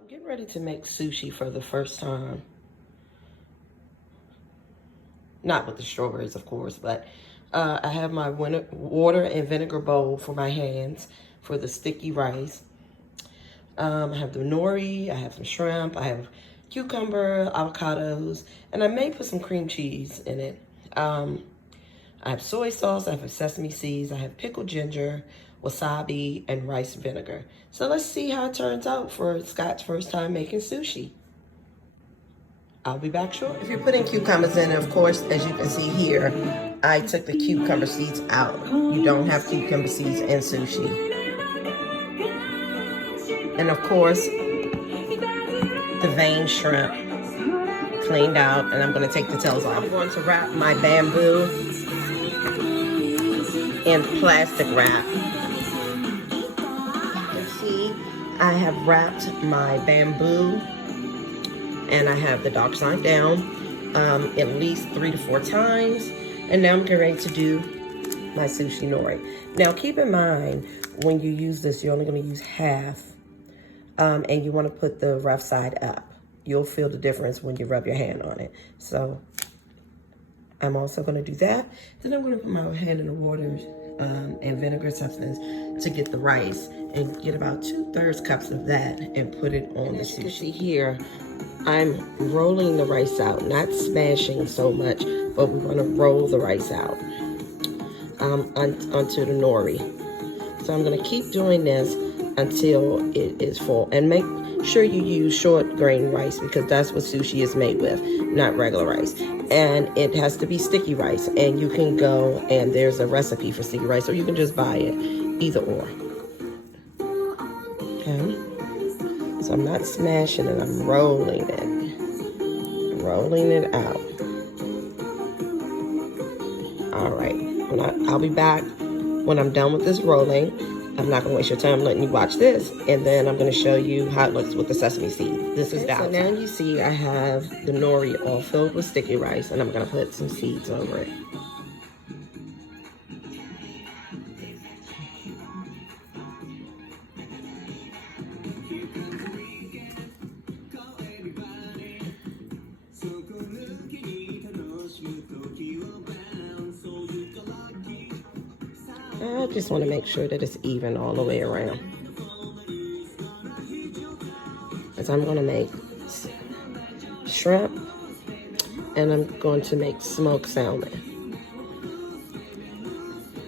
I'm getting ready to make sushi for the first time. Not with the strawberries, of course, but I have my water and vinegar bowl for my hands for the sticky rice. I have the nori, I have some shrimp, I have cucumber, avocados, and I may put some cream cheese in it. I have soy sauce, I have sesame seeds, I have pickled ginger, wasabi, and rice vinegar. So let's see how it turns out for Scott's first time making sushi. I'll be back shortly. If you're putting cucumbers in, of course, as you can see here, I took the cucumber seeds out. You don't have cucumber seeds in sushi. And of course, the vein shrimp cleaned out, and I'm going to take the tails off. I'm going to wrap my bamboo in plastic wrap. You see, I have wrapped my bamboo, and I have the dark side down at least 3 to 4 times. And now I'm getting ready to do my sushi nori. Now keep in mind, when you use this, you're only going to use half, and you want to put the rough side up. You'll feel the difference when you rub your hand on it. So I'm also going to do that. Then I'm going to put my hand in the water and vinegar substance to get the rice, and get about 2/3 cups of that and put it on the sushi. Here, I'm rolling the rice out, not smashing so much, but we're going to roll the rice out onto the nori. So I'm going to keep doing this until it is full, and make sure you use short grain rice, because that's what sushi is made with, not regular rice. And it has to be sticky rice, and you can go and there's a recipe for sticky rice, or you can just buy it, either or. Okay, so I'm not smashing it, I'm rolling it out. All right, I'll be back when I'm done with this rolling. I'm not going to waste your time letting you watch this, and then I'm going to show you how it looks with the sesame seed. This is down. So now you see I have the nori all filled with sticky rice, and I'm going to put some seeds over it. I just want to make sure that it's even all the way around. As I'm going to make shrimp, and I'm going to make smoked salmon.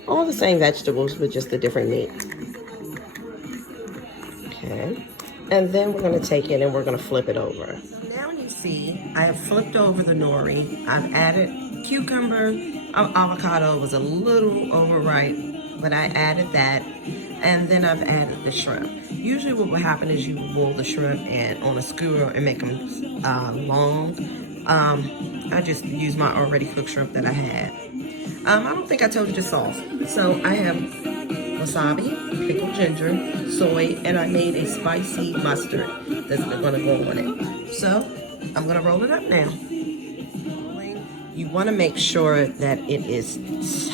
All the same vegetables, but just a different meat. Okay. And then we're going to take it and we're going to flip it over. Now you see, I have flipped over the nori. I've added cucumber. Avocado was a little overripe, but I added that. And then I've added the shrimp. Usually what will happen is you roll the shrimp on a skewer and make them long. I just used my already cooked shrimp that I had. I don't think I told you the sauce. So I have wasabi, pickled ginger, soy, and I made a spicy mustard that's gonna go on it. So I'm gonna roll it up now. You wanna make sure that it is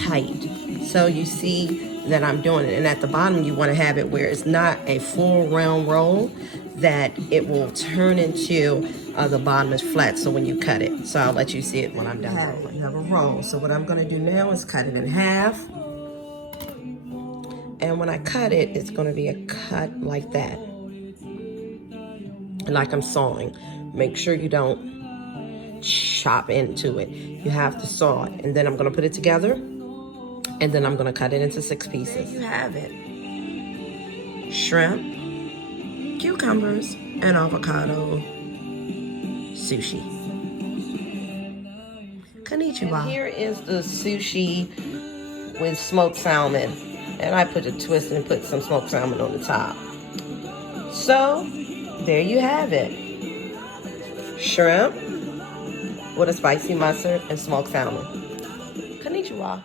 tight. So you see that I'm doing it, and at the bottom you wanna have it where it's not a full round roll, that it will turn into the bottom is flat, so when you cut it. So I'll let you see it when I'm done rolling. You have a roll. So what I'm gonna do now is cut it in half. And when I cut it, it's gonna be a cut like that. Like I'm sawing. Make sure you don't chop into it. You have to saw it. And then I'm gonna put it together, and then I'm gonna cut it into 6 pieces. There you have it. Shrimp, cucumbers, and avocado sushi. Konnichiwa. And here is the sushi with smoked salmon. And I put a twist and put some smoked salmon on the top. So, there you have it. Shrimp with a spicy mustard and smoked salmon. Konnichiwa.